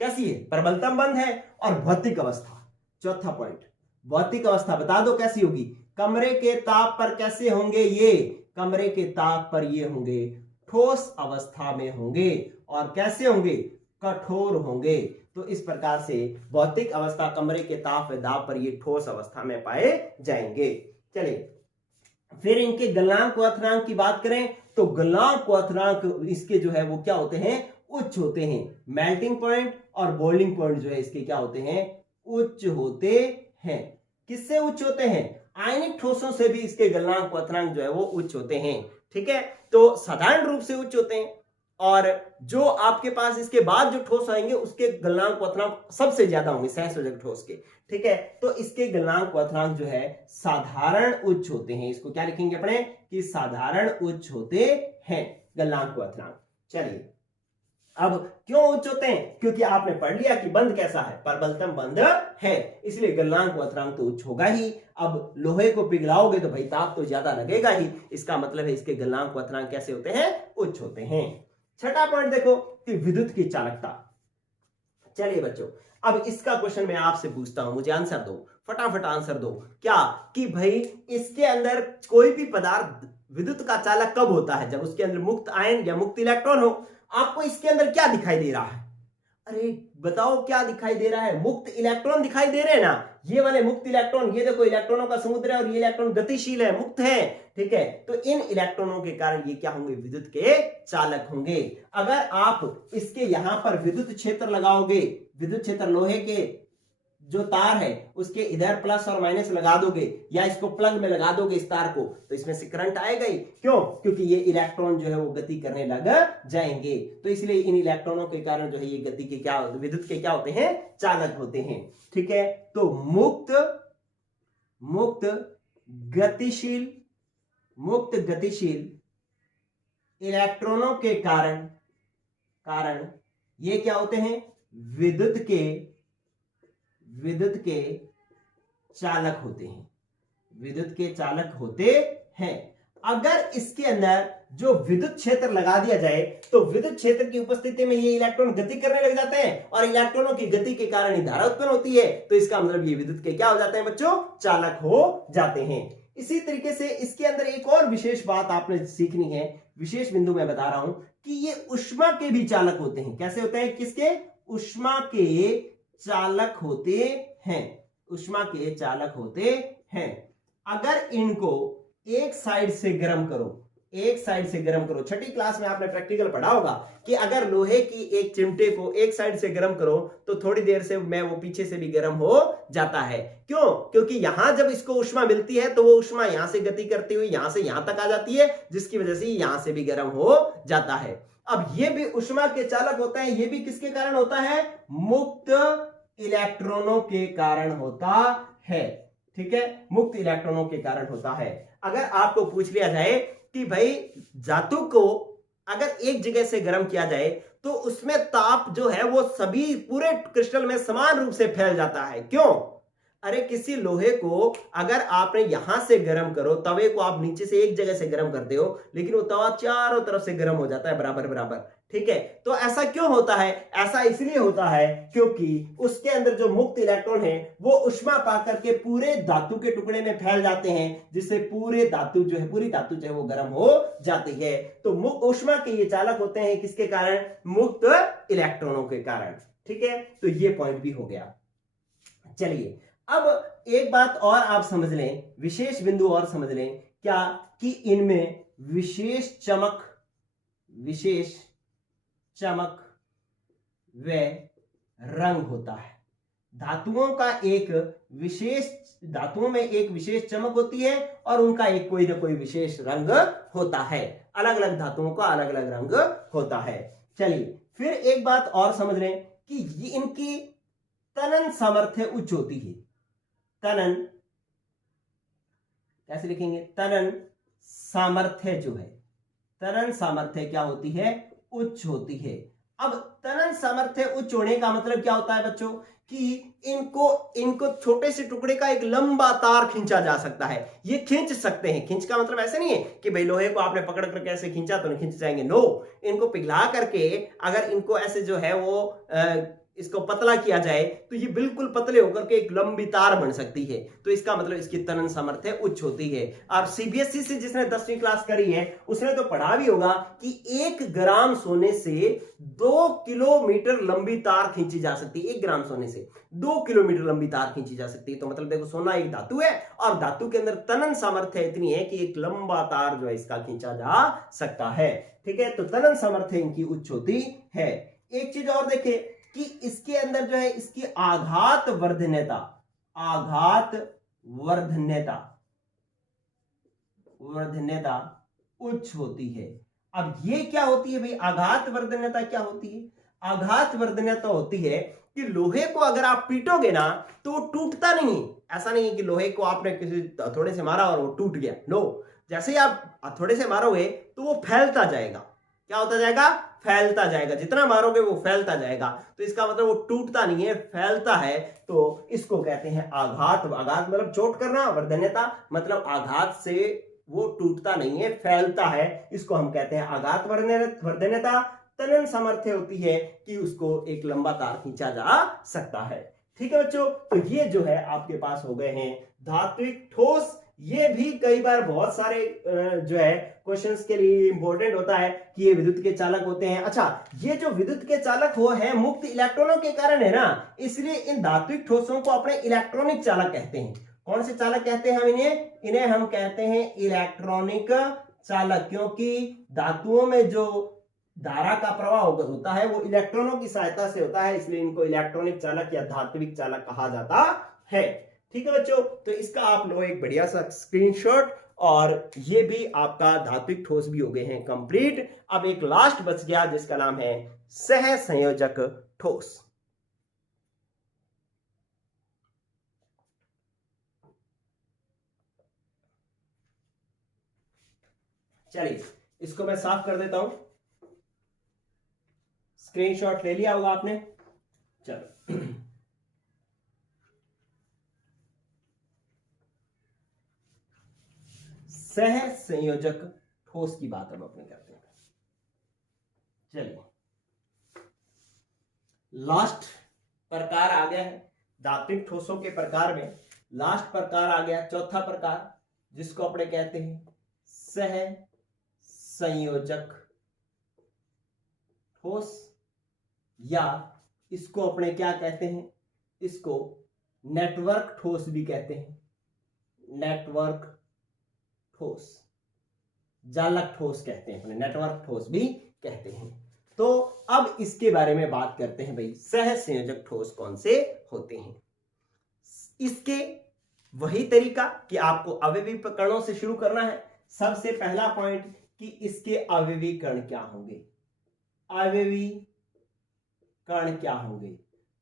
कैसी है? प्रबलतम बंध है, और भौतिक अवस्था। चौथा पॉइंट, भौतिक अवस्था बता दो कैसी होगी? कमरे के ताप पर कैसे होंगे? ये कमरे के ताप पर ये होंगे ठोस अवस्था में होंगे। और कैसे होंगे? कठोर होंगे। तो इस प्रकार से भौतिक अवस्था कमरे के ताप व दाब पर ये ठोस अवस्था में पाए जाएंगे। चलिए फिर इनके गलनांक व अथरांक की बात करें तो गलनांक व अथरांक इसके जो है वो क्या होते हैं? उच्च होते हैं। मेल्टिंग पॉइंट और बॉइलिंग पॉइंट जो है इसके क्या होते हैं? उच्च होते हैं। किससे उच्च होते हैं? आयनिक ठोसों से भी इसके गलनांक व अथरांक जो है वो उच्च होते हैं। ठीक है, तो साधारण रूप से उच्च होते हैं और जो आपके पास इसके बाद जो ठोस आएंगे उसके गलनांक व अथरांक सबसे ज्यादा होंगे सहसंयोजक ठोस के। ठीक है, तो इसके गलनांक व अथरांक जो है साधारण उच्च होते हैं। इसको क्या लिखेंगे अपने कि साधारण उच्च होते हैं गलनांक व अथरांक। चलिए अब क्यों उच्च होते हैं? क्योंकि आपने पढ़ लिया कि बंध कैसा है? परबलतम बंध है, इसलिए गलनांक व अथरांक तो उच्च होगा ही। अब लोहे को पिघलाओगे तो भाई ताप तो ज्यादा लगेगा ही, इसका मतलब है इसके गलनांक व अथरांक कैसे होते हैं? उच्च होते हैं। छठा पॉइंट देखो कि विद्युत की चालकता। चलिए बच्चों अब इसका क्वेश्चन मैं आपसे पूछता हूं, मुझे आंसर दो, फटाफट आंसर दो। क्या कि भाई इसके अंदर कोई भी पदार्थ विद्युत का चालक कब होता है? जब उसके अंदर मुक्त आयन या मुक्त इलेक्ट्रॉन हो। आपको इसके अंदर क्या दिखाई दे रहा है? अरे बताओ क्या दिखाई दे रहा है? मुक्त इलेक्ट्रॉन दिखाई दे रहे हैं ना, ये वाले मुक्त इलेक्ट्रॉन। ये देखो इलेक्ट्रॉनों का समुद्र है और ये इलेक्ट्रॉन गतिशील है, मुक्त है। ठीक है, तो इन इलेक्ट्रॉनों के कारण ये क्या होंगे? विद्युत के चालक होंगे। अगर आप इसके यहां पर विद्युत क्षेत्र लगाओगे, विद्युत क्षेत्र लोहे के जो तार है उसके इधर प्लस और माइनस लगा दोगे या इसको प्लग में लगा दोगे इस तार को, तो इसमें से करंट आएगा ही। क्यों? क्योंकि ये इलेक्ट्रॉन जो है वो गति करने लग जाएंगे। तो इसलिए इन इलेक्ट्रॉनों के कारण जो है ये गति के क्या, विद्युत के क्या होते हैं? चालक होते हैं। ठीक है, तो मुक्त गतिशील इलेक्ट्रॉनों के कारण ये क्या होते हैं? विद्युत के चालक होते हैं। विद्युत के चालक होते हैं। अगर इसके अंदर जो विद्युत क्षेत्र लगा दिया जाए तो विद्युत क्षेत्र की उपस्थिति में ये इलेक्ट्रॉन गति करने लग जाते हैं और इलेक्ट्रॉनों की गति के कारण ही धारा उत्पन्न होती है। तो इसका मतलब ये विद्युत के क्या हो जाते हैं बच्चों? चालक हो जाते हैं। इसी तरीके से इसके अंदर एक और विशेष बात आपने सीखनी है, विशेष बिंदु मैं बता रहा हूं कि ये ऊष्मा के भी चालक होते हैं। कैसे होते हैं? किसके? ऊष्मा के चालक होते हैं। ऊष्मा के चालक होते हैं। अगर इनको एक साइड से गर्म करो, छठी क्लास में आपने प्रैक्टिकल पढ़ा होगा कि अगर लोहे की एक चिमटे को एक साइड से गर्म करो तो थोड़ी देर से में वो पीछे से भी गर्म हो जाता है। क्यों? क्योंकि यहां जब इसको ऊष्मा मिलती है तो वो ऊष्मा यहां से गति करती हुई यहां से यहां तक आ जाती है, जिसकी वजह से यहां से भी गर्म हो जाता है। अब ये भी ऊष्मा के चालक होता है। ये भी किसके कारण होता है? मुक्त इलेक्ट्रॉनों के कारण होता है। ठीक है, मुक्त इलेक्ट्रॉनों के कारण होता है। अगर आपको पूछ लिया जाए कि भाई धातु को अगर एक जगह से गर्म किया जाए तो उसमें ताप जो है वो सभी पूरे क्रिस्टल में समान रूप से फैल जाता है। क्यों? अरे किसी लोहे को अगर आपने यहां से गर्म करो, तवे को आप नीचे से एक जगह से गर्म करते हो लेकिन वो तवा चारों तरफ से गर्म हो जाता है बराबर बराबर। ठीक है, तो ऐसा क्यों होता है? ऐसा इसलिए होता है क्योंकि उसके अंदर जो मुक्त इलेक्ट्रॉन है वो ऊष्मा पाकर के पूरे धातु के टुकड़े में फैल जाते हैं, जिससे पूरी धातु जो है वो गर्म हो जाती है। तो ऊष्मा के ये चालक होते हैं किसके कारण? मुक्त इलेक्ट्रॉनों के कारण। ठीक है, तो ये पॉइंट भी हो गया। चलिए अब एक बात और आप समझ लें, विशेष बिंदु और समझ लें, क्या कि इनमें विशेष चमक व रंग होता है। धातुओं में एक विशेष चमक होती है और उनका एक कोई ना कोई विशेष रंग होता है। अलग अलग धातुओं का अलग अलग रंग होता है। चलिए फिर एक बात और समझ लें कि इनकी तनन सामर्थ्य उच्च होती है। तनन कैसे लिखेंगे? तनन सामर्थ्य जो है, तनन सामर्थ्य क्या होती है? उच्च होती है। अब तनन सामर्थ्य उच्च होने का मतलब क्या होता है बच्चों? कि इनको छोटे से टुकड़े का एक लंबा तार खींचा जा सकता है। ये खींच सकते हैं। खींच का मतलब ऐसे नहीं है कि भाई लोहे को आपने पकड़ कर कैसे खींचा तो नहीं खींच जाएंगे। नो, इनको पिघला करके अगर इनको ऐसे जो है वो इसको पतला किया जाए तो ये बिल्कुल पतले होकर के एक लंबी तार बन सकती है। तो इसका मतलब इसकी तनन सामर्थ्य उच्च होती है। और सीबीएसई से जिसने 10वीं क्लास करी है उसने तो पढ़ा भी होगा कि 1 ग्राम सोने से 2 किलोमीटर लंबी तार खींची जा सकती है। 1 ग्राम सोने से 2 किलोमीटर लंबी तार खींची जा सकती है। तो मतलब देखो, सोना एक धातु है और धातु के अंदर तनन सामर्थ्य इतनी है कि एक लंबा तार जो है इसका खींचा जा सकता है। ठीक है, तो तनन सामर्थ्य इनकी उच्च होती है। एक चीज और देखें कि इसके अंदर जो है इसकी आघात वर्धन्यता उच्च होती है। अब ये क्या होती है भाई, आघात वर्धन्यता क्या होती है? आघात वर्धन्यता होती है कि लोहे को अगर आप पीटोगे ना तो वो टूटता नहीं। ऐसा नहीं है कि लोहे को आपने किसी हथौड़े से मारा और वो टूट गया। नो, जैसे ही आप हथौड़े से मारोगे तो वो फैलता जाएगा। क्या होता जाएगा? फैलता जाएगा। जितना मारोगे वो फैलता जाएगा। तो इसका मतलब वो टूटता नहीं है, फैलता है। तो इसको कहते हैं आघात। आघात मतलब चोट करना, वर्धन्यता मतलब आघात से वो टूटता नहीं है, फैलता है। इसको हम कहते हैं आघात वर्धन्यता। तनन सामर्थ्य होती है कि उसको एक लंबा तार खींचा जा सकता है। ठीक है बच्चों, तो ये जो है आपके पास हो गए हैं धात्विक ठोस। ये भी कई बार बहुत सारे जो है क्वेश्चंस के लिए इंपॉर्टेंट होता है कि ये विद्युत के चालक होते हैं। अच्छा, ये जो विद्युत के चालक हो है मुक्त इलेक्ट्रॉनों के कारण है ना, इसलिए इन धात्विक ठोसों को अपने इलेक्ट्रॉनिक चालक कहते हैं। कौन से चालक कहते हैं हम इन्हें हम कहते हैं इलेक्ट्रॉनिक चालक, क्योंकि धातुओं में जो धारा का प्रवाह होता है वो इलेक्ट्रॉनों की सहायता से होता है, इसलिए इनको इलेक्ट्रॉनिक चालक या धात्विक चालक कहा जाता है। ठीक है बच्चों, तो इसका आप लो एक बढ़िया सा स्क्रीनशॉट, और ये भी आपका धात्विक ठोस भी हो गए हैं कंप्लीट। अब एक लास्ट बच गया जिसका नाम है सहसंयोजक ठोस। चलिए इसको मैं साफ कर देता हूं। स्क्रीनशॉट ले लिया होगा आपने। चलो सहसंयोजक ठोस की बात अब अपने करते हैं। चलिए, लास्ट प्रकार आ गया है धात्विक ठोसों के प्रकार में। लास्ट प्रकार आ गया, चौथा प्रकार, जिसको अपने कहते हैं सहसंयोजक ठोस, या इसको अपने क्या कहते हैं, इसको नेटवर्क ठोस भी कहते हैं। नेटवर्क ठोस, जालक ठोस कहते हैं अपने, नेटवर्क ठोस भी कहते हैं। तो अब इसके बारे में बात करते हैं भाई, सहसंयोजक ठोस कौन से होते हैं। इसके वही तरीका कि आपको अवयवी कणों से शुरू करना है। सबसे पहला पॉइंट कि इसके अवयवी कण क्या होंगे। अवयवी कण क्या होंगे,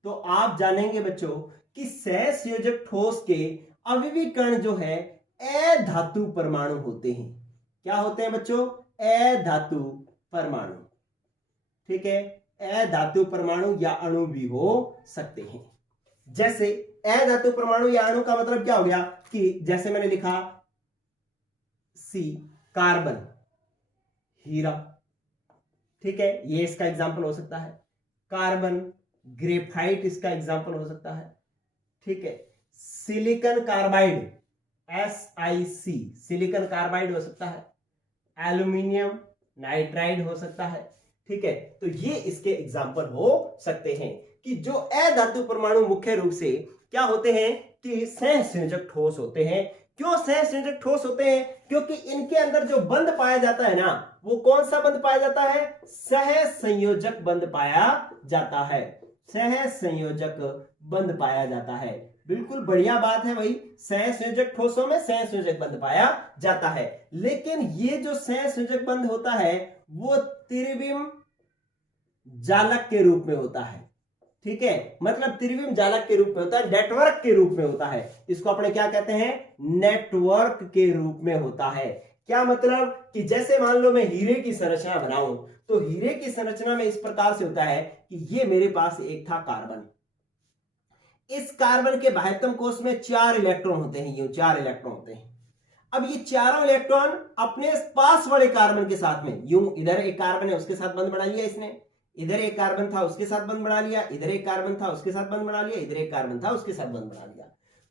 तो आप जानेंगे बच्चों कि सहसंयोजक ठोस के अवयवी कण जो है अधातु परमाणु होते हैं। क्या होते हैं बच्चों? अधातु परमाणु। ठीक है, अधातु परमाणु या अणु भी हो सकते हैं। जैसे अधातु परमाणु या अणु का मतलब क्या हो गया कि जैसे मैंने लिखा सी, कार्बन, हीरा। ठीक है, ये इसका एग्जाम्पल हो सकता है। कार्बन, ग्रेफाइट इसका एग्जाम्पल हो सकता है। ठीक है, silicon carbide, SiC, silicon carbide हो सकता है। एल्यूमिनियम नाइट्राइड हो सकता है। ठीक है, तो ये इसके एग्जाम्पल हो सकते हैं कि जो अधातु परमाणु मुख्य रूप से क्या होते हैं कि सहसंयोजक ठोस होते हैं। क्यों सहसंयोजक ठोस होते हैं? क्योंकि इनके अंदर जो बंध पाया जाता है ना, वो कौन सा बंध पाया जाता है? सहसंयोजक बंध पाया जाता है। सहसंयोजक बंध पाया जाता है। बिल्कुल बढ़िया बात है भाई, सहसंयोजक ठोसों में सहसंयोजक बंध पाया जाता है। लेकिन ये जो सहसंयोजक बंध होता है वो त्रिविम जालक के रूप में होता है। ठीक है, मतलब त्रिविम जालक के रूप में होता है, नेटवर्क के रूप में होता है। इसको अपने क्या कहते हैं? नेटवर्क के रूप में होता है। क्या मतलब कि जैसे मान लो मैं हीरे की संरचना बनाऊं, तो हीरे की संरचना में इस प्रकार से होता है कि ये मेरे पास एक था कार्बन। इस कार्बन के बाह्यतम कोश में 4 इलेक्ट्रॉन होते हैं, यूं 4 इलेक्ट्रॉन होते हैं। अब ये चारों इलेक्ट्रॉन अपने पास वाले कार्बन के साथ में, यूं इधर एक कार्बन है उसके साथ बंध बना लिया इसने, इधर एक कार्बन था उसके साथ बंध बना लिया, इधर एक कार्बन था उसके साथ बंध बना लिया, इधर एक कार्बन था उसके साथ बंध बना लिया।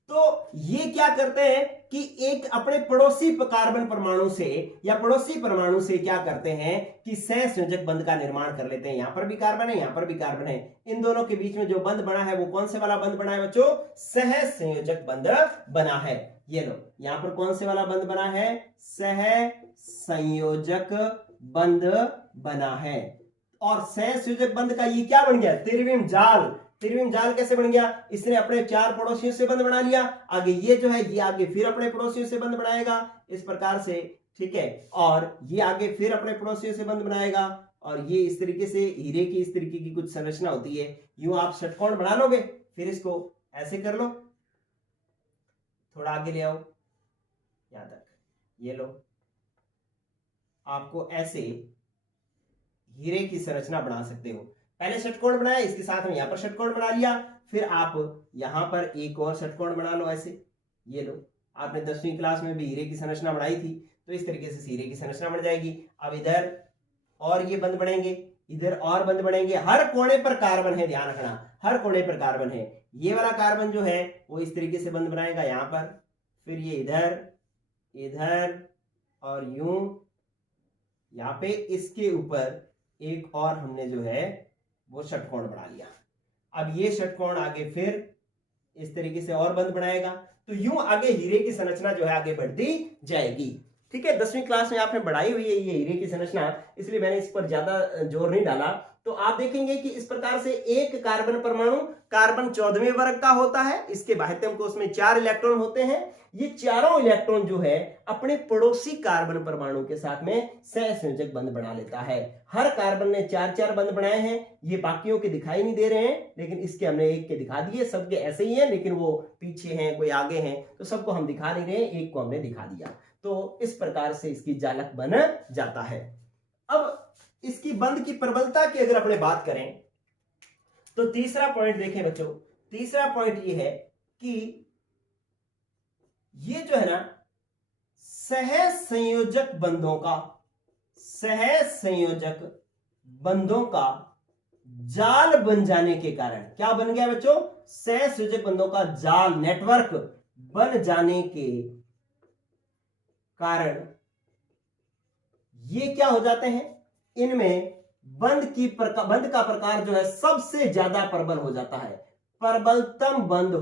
तो ये क्या करते हैं कि एक अपने पड़ोसी कार्बन परमाणु से या पड़ोसी परमाणु से क्या करते हैं कि सहसंयोजक बंध का निर्माण कर लेते हैं। यहां पर भी कार्बन है, यहां पर भी कार्बन है, इन दोनों के बीच में जो बंध बना है वो कौन से वाला बंध बना है बच्चों? सहसंयोजक बंध बना है। ये लो, यहां पर कौन से वाला बंध बना है? सहसंयोजक बंध बना है। और सहसंयोजक बंध का ये क्या बन गया? त्रिविम जाल। त्रिविम जाल कैसे बन गया? इसने अपने 4 पड़ोसियों से बंध बना लिया, आगे ये जो है ये आगे फिर अपने पड़ोसियों से बंध बनाएगा इस प्रकार से, ठीक है, और ये आगे फिर अपने पड़ोसियों से बंध बनाएगा, और ये इस तरीके से हीरे की इस तरीके की कुछ संरचना होती है। यूं आप षटकोण बना लोगे, फिर इसको ऐसे कर लो, थोड़ा आगे ले आओ यहां तक, ये लो, आपको ऐसे हीरे की संरचना बना सकते हो। पहले षटकोण बनाया, इसके साथ में यहां पर षटकोण बना लिया, फिर आप यहां पर एक और षटकोण बना लो ऐसे, ये लो, आपने 10वीं क्लास में भी हीरे की संरचना बनाई थी, तो इस तरीके से हीरे की संरचना बन जाएगी। अब इधर और ये बंध बनेंगे, इधर और बंध बनेंगे, हर कोने पर कार्बन है, ध्यान रखना, हर कोने पर कार्बन है। ये वाला कार्बन जो है वो इस तरीके से बंध बनाएगा यहां पर, फिर ये इधर, इधर और यूं, यहां पे इसके ऊपर एक और हमने जो है वो षटकोण बना लिया। अब ये षटकोण आगे फिर इस तरीके से और बंध बनाएगा, तो यूं आगे हीरे की संरचना जो है आगे बढ़ती जाएगी। ठीक है, 10वीं क्लास में आपने बढ़ाई हुई है ये हीरे की संरचना, इसलिए मैंने इस पर ज्यादा जोर नहीं डाला। तो आप देखेंगे कि इस प्रकार से एक कार्बन परमाणु कार्बन 14वें वर्ग का होता है, इसके बाह्यतम कोश में 4 इलेक्ट्रॉन होते हैं। ये चारों इलेक्ट्रॉन जो है अपने पड़ोसी कार्बन परमाणु के साथ में सहसंयोजक बंध बना लेता है। हर कार्बन ने 4-4 बंध बनाए हैं, ये बाकियों के दिखाई नहीं दे रहे हैं, लेकिन इसके हमने एक के दिखा दिए, सबके ऐसे ही हैं, लेकिन वो पीछे हैं, कोई आगे हैं, तो सबको हम दिखा नहीं रहे, एक को हमने दिखा दिया। तो इस प्रकार से इसकी जालक बन जाता है। अब इसकी बंध की प्रबलता की अगर अपने बात करें तो तीसरा पॉइंट देखें बच्चों, तीसरा पॉइंट ये है कि ये जो है ना सहसंयोजक बंधों का जाल बन जाने के कारण, क्या बन गया बच्चों? सहसंयोजक बंधों का जाल, नेटवर्क बन जाने के कारण ये क्या हो जाते हैं, इनमें बंध का प्रकार जो है सबसे ज्यादा प्रबल हो जाता है, प्रबलतम बंध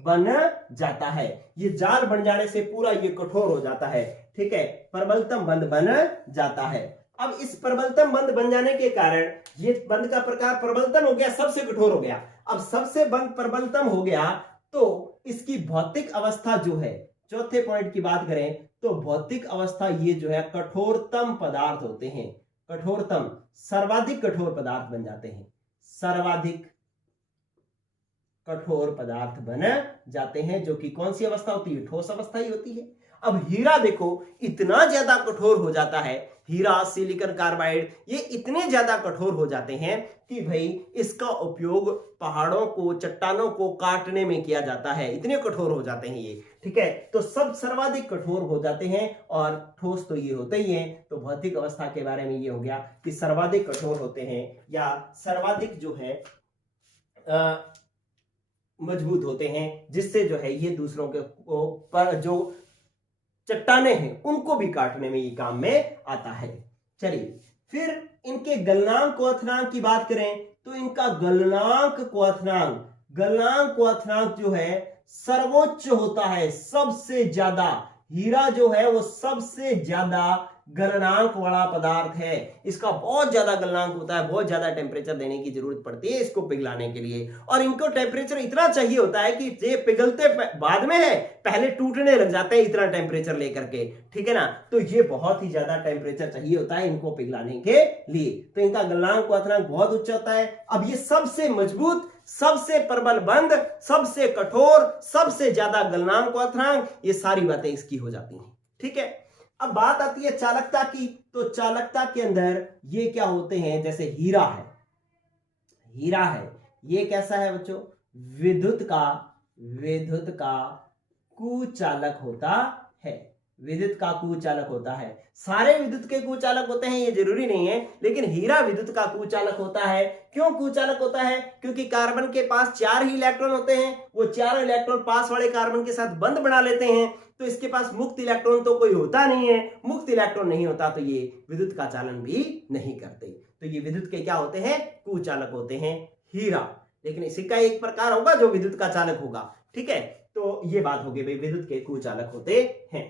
बन जाता है। ये जाल बन जाने से पूरा ये कठोर हो जाता है, ठीक है, प्रबलतम बंध बन जाता है। अब इस प्रबलतम बंध बन जाने के कारण ये बंध का प्रकार प्रबलतम हो गया, सबसे कठोर हो गया। अब सबसे बंध प्रबलतम हो गया तो इसकी भौतिक अवस्था जो है, चौथे पॉइंट की बात करें तो भौतिक अवस्था ये जो है कठोरतम पदार्थ होते हैं, कठोरतम, सर्वाधिक कठोर पदार्थ बन जाते हैं, सर्वाधिक कठोर पदार्थ बन जाते हैं, जो कि कौन सी अवस्था होती है? ठोस अवस्था ही होती है। अब हीरा देखो इतना ज्यादा कठोर हो जाता है, हीरा, सिलिकॉन कार्बाइड, ये इतने ज्यादा कठोर हो जाते हैं कि भाई इसका उपयोग पहाड़ों को, चट्टानों को काटने में किया जाता है, इतने कठोर हो जाते हैं ये, ठीक है। तो सब सर्वाधिक कठोर हो जाते हैं और ठोस तो ये होते ही हैं। तो भौतिक अवस्था के बारे में ये हो गया कि सर्वाधिक कठोर होते हैं या सर्वाधिक जो है मजबूत होते हैं, जिससे जो है ये दूसरों के पर जो चट्टाने हैं उनको भी काटने में ये काम में आता है। चलिए फिर इनके गलनांक क्वथनांक की बात करें तो इनका गलनांक क्वथनांक जो है सर्वोच्च होता है, सबसे ज्यादा। हीरा जो है वो सबसे ज्यादा गलनांक वाला पदार्थ है, इसका बहुत ज्यादा गलनांक होता है, बहुत ज्यादा टेम्परेचर देने की जरूरत पड़ती है इसको पिघलाने के लिए, और इनको टेम्परेचर इतना चाहिए होता है कि ये पिघलते बाद में है, पहले टूटने लग जाते हैं इतना टेम्परेचर लेकर के, ठीक है ना। तो ये बहुत ही ज्यादा टेम्परेचर चाहिए होता है इनको पिघलाने के लिए, तो इनका गलनांक क्वथनांक बहुत उच्च होता है। अब ये सबसे मजबूत, सबसे प्रबल बंध, सबसे कठोर, सबसे ज्यादा गलनांक क्वथनांक, ये सारी बातें इसकी हो जाती हैं, ठीक है। अब बात आती है चालकता की, तो चालकता के अंदर ये क्या होते हैं, जैसे हीरा है, ये कैसा है बच्चों? विद्युत का कुचालक होता है, विद्युत का कुचालक होता है। सारे विद्युत के कुचालक होते हैं ये जरूरी नहीं है, लेकिन हीरा विद्युत का कुचालक होता है। क्यों कुचालक होता है? क्योंकि कार्बन के पास 4 ही इलेक्ट्रॉन होते हैं, वो 4 इलेक्ट्रॉन पास वाले कार्बन के साथ बंध बना लेते हैं, तो इसके पास मुक्त इलेक्ट्रॉन तो कोई होता नहीं है। मुक्त इलेक्ट्रॉन नहीं होता तो ये विद्युत का चालन भी नहीं करते, तो ये विद्युत के क्या होते हैं? कुचालक होते हैं हीरा। लेकिन इसी का एक प्रकार होगा जो विद्युत का चालक होगा, ठीक है। तो ये बात होगी भाई, विद्युत के कुचालक होते हैं।